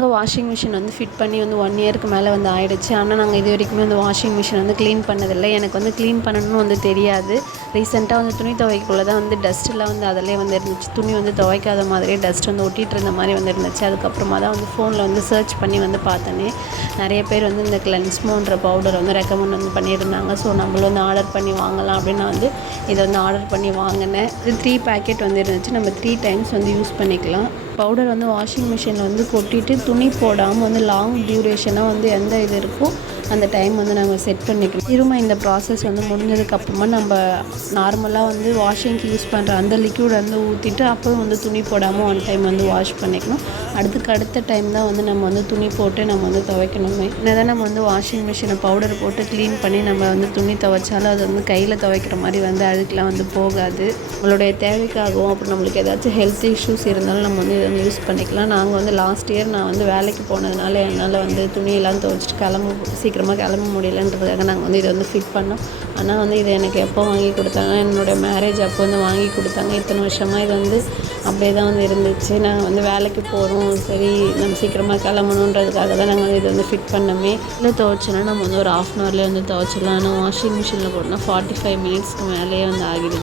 நாங்கள் washing machine வந்து fit பண்ணி வந்து 1 இயருக்கு மேலே வந்து ஆயிடுச்சு. ஆனால் நாங்கள் இது வரைக்குமே வந்து வாஷிங் மிஷின் வந்து க்ளீன் பண்ணதில்லை. எனக்கு வந்து க்ளீன் பண்ணணும்னு வந்து தெரியாது. ரீசெண்டாக வந்து துணி துவைக்கக்குள்ள தான் வந்து டஸ்ட்டெல்லாம் வந்து அதிலே வந்து இருந்துச்சு. துணி வந்து துவைக்காத மாதிரியே டஸ்ட் வந்து ஒட்டிகிட்டு இருந்த மாதிரி வந்து இருந்துச்சு. அதுக்கப்புறமா தான் வந்து ஃபோனில் வந்து சர்ச் பண்ணி வந்து பார்த்தேனே நிறைய பேர் வந்து இந்த கிளென்ஸ்மோன்ற பவுடர் வந்து ரெக்கமெண்ட் வந்து பண்ணியிருந்தாங்க. ஸோ நம்மளும் வந்து ஆர்டர் பண்ணி வாங்கலாம் அப்படின்னு நான் வந்து இதை வந்து ஆர்டர் பண்ணி வாங்கினேன். இது 3 பேக்கெட் வந்து இருந்துச்சு. நம்ம 3 டைம்ஸ் வந்து யூஸ் பண்ணிக்கலாம். பவுடர் வந்து வாஷிங் மிஷினில் வந்து கொட்டிட்டு துணி போடாமல் வந்து லாங் டியூரேஷனாக வந்து எந்த இது இருக்கோ அந்த டைம் வந்து நாங்கள் செட் பண்ணிக்கணும். திரும்ப இந்த ப்ராசஸ் வந்து முடிஞ்சதுக்கப்புறமா நம்ம நார்மலாக வந்து வாஷிங்க்கு யூஸ் பண்ணுற அந்த லிக்யூட் வந்து ஊற்றிட்டு அப்புறம் வந்து துணி போடாமல் 1 டைம் வந்து வாஷ் பண்ணிக்கணும். அடுத்த டைம் தான் வந்து நம்ம வந்து துணி போட்டு நம்ம வந்து துவைக்கணுமே. என்னதான் நம்ம வந்து வாஷிங் மிஷினை பவுடர் போட்டு க்ளீன் பண்ணி நம்ம வந்து துணி துவைச்சாலும் அது வந்து கையில் துவைக்கிற மாதிரி வந்து அழுக்கெலாம் வந்து போகாது. நம்மளுடைய தேவைக்காகவும் அப்புறம் நம்மளுக்கு ஏதாச்சும் ஹெல்த் இஷ்யூஸ் இருந்தாலும் நம்ம வந்து இதை வந்து யூஸ் பண்ணிக்கலாம். நாங்கள் வந்து லாஸ்ட் இயர் நான் வந்து வேலைக்கு போனதுனால என்னால் வந்து துணியெல்லாம் துவைச்சிட்டு சீக்கிரமாக கிளம்ப முடியலன்றதுக்காக நாங்கள் வந்து இதை வந்து ஃபிட் பண்ணோம். ஆனால் வந்து இதை எனக்கு எப்போ வாங்கி கொடுத்தாங்க, என்னோடய மேரேஜ் அப்போ வந்து வாங்கி கொடுத்தாங்க. இத்தனை வருஷமாக இது வந்து அப்படியே தான் வந்து இருந்துச்சு. நாங்கள் வந்து வேலைக்கு போகிறோம், சரி நம்ம சீக்கிரமாக கிளம்பணுன்றதுக்காக தான் நாங்கள் வந்து இதை வந்து ஃபிட் பண்ணோமே. இல்லை துவைச்சோன்னா நம்ம வந்து ஒரு 1/2 அன் ஹவர்லேயே வந்து துவைச்சிடலாம். ஆனால் வாஷிங் மிஷினில் போட்டோம்னா 45 மினிட்ஸ்க்கு மேலேயே வந்து ஆகிடுது.